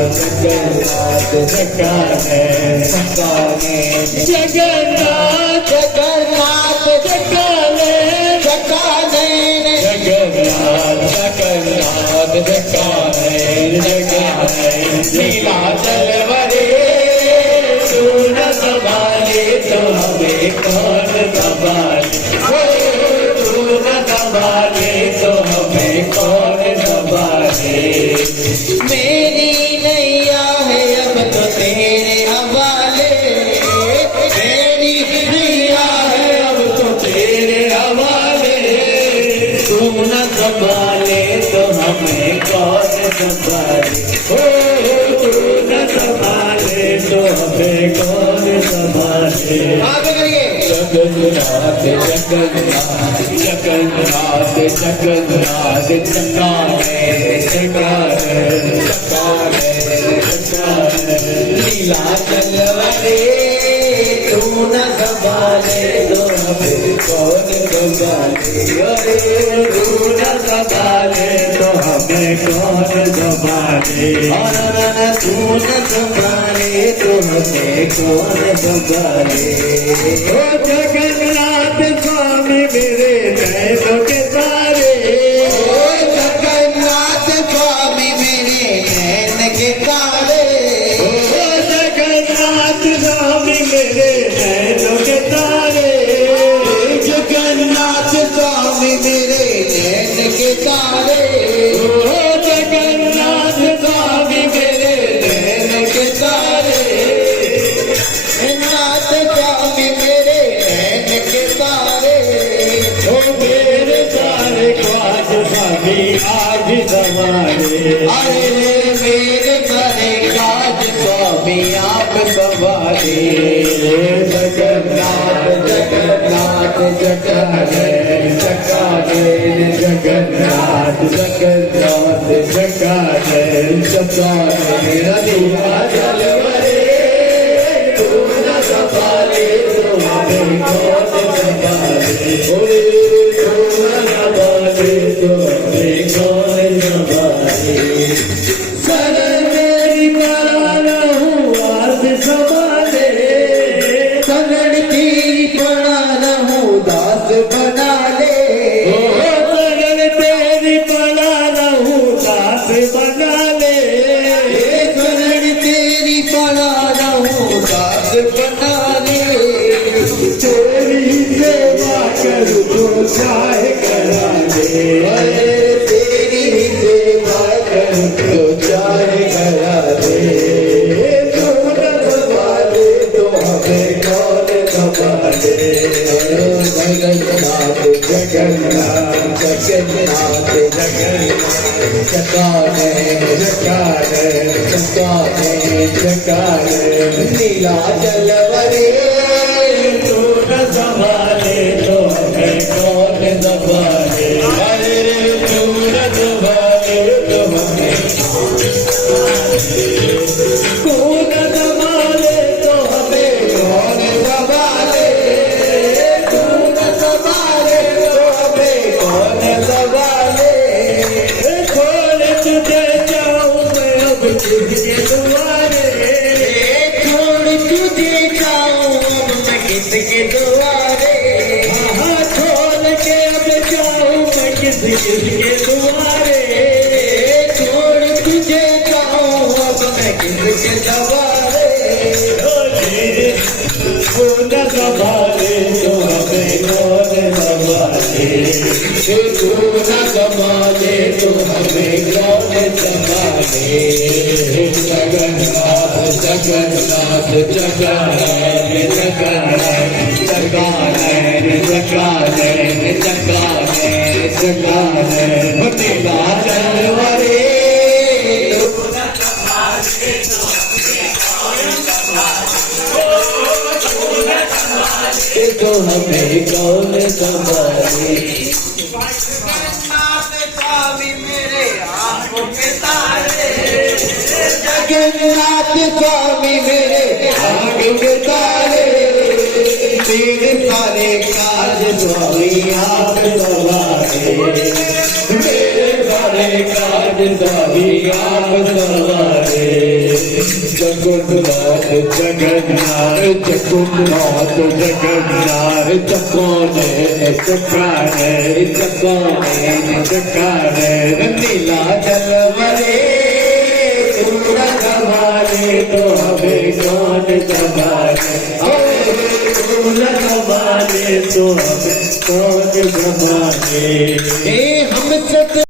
जगन्नाथ जगाने जगाने जगन्नाथ जगन्नाथ जगाने जगाने जगन्नाथ जगन्नाथ जगाने जगाने नीलाचल वरे तू न संभाले तो हमें कौन संभाले, तू न संभाले तो हमें कौन संभाले। मेरी नैया है अब तो तेरे हवाले, मेरी नैया है अब तो तेरे हवाले, तू न संभाले तो हमें कौन संभाले, तू न संभाले तो हमें कौन संभाले। जगन्नाथ जगन्नाथ जगन्नाथ जगन्नाथ जगाने जगाने जगाने जगाने नीलाचल वरे तू न संभाले तो हमें कौन संभाले, अरे तू न संभाले तो हमें कौन संभाले, तू न संभाले तो हमें कौन संभाले। ओ जगन्नाथ स्वामी मेरे नैनों के तारे, ओ जगन्नाथ स्वामी मेरे नैन के तारे, ओ जगन्नाथ स्वामी मेरे नैनों के तारे, जगन्नाथ स्वामी मेरे नैन के तारे, ओ जगन्नाथ स्वामी मेरे नैन के तारे, नाथ स्वामी मेरे नैन के तारे, ओ मेरे सारे ख्वाज स्वामी आज संभाले, अरे मेरे सारे ख्वाज स्वामी आप संभाले। जगन्नाथ जगन्नाथ जगाने जगाने जगन्नाथ जगन्नाथ जगाने जगाने नीलाचल वरे तू न संभाले तो हमें कौन संभाले, तू न संभाले तो हमें कौन संभाले। शरण मेरी पड़ा रहूं आज संभाले, शरण तेरी पड़ा रहूं दास बना ले, शरण तेरी पड़ा रहूं दास बना ले, शरण तेरी पड़ा रहूं दास बना ले, तेरी सेवा करूं तो चाहे करा ले, अरे तेरी सेवा करूं तो चाहे करा ले, तू न संभाले तो हमें कौन संभाले। जगन्नाथ जगन्नाथ जगन्नाथ जगन्नाथ जगाने जगाने जगाने जगाने नीलाचल वरे तू न संभाले तो हमें कौन संभाले, अरे तू न संभाले तो हमें कौन संभाले, तो हमें कौन संभाले, तू न संभाले तो हमें कौन संभाले। छोड़ तुझे जाऊं मैं अब किसके दुआरे, छोड़ तुझे जाऊं अब मैं किसके दुआरे, हाँ छोड़ के अब जाऊं मैं किसके दुआरे, छोड़ तुझे जाऊं अब मैं किसके दुआरे। तू न संभाले तो हमें कौन संभाले, तू न संभाले तो हमें कौन संभाले। जगन्नाथ जगन्नाथ जगाने जगाने जगाने जगाने जगाने जगाने नीलाचल वरे तू न संभाले तो तो हमें कौन संभाले। जगन्नाथ स्वामी मेरे आंखों के तारे, जगन्नाथ स्वामी मेरे आंखों के तारे, तेरे सारे काज स्वामी आप संभाले, मेरे सारे काज स्वामी आप संभाले। जगन्नाथ जगन्नाथ जगन्नाथ जगन्नाथ चकोने चकाने चकोने चकाने नीला जलवरे सूरज वाले तो हमें कौन जमाने सूरज वाले तो हमें कौन जमाने हम सत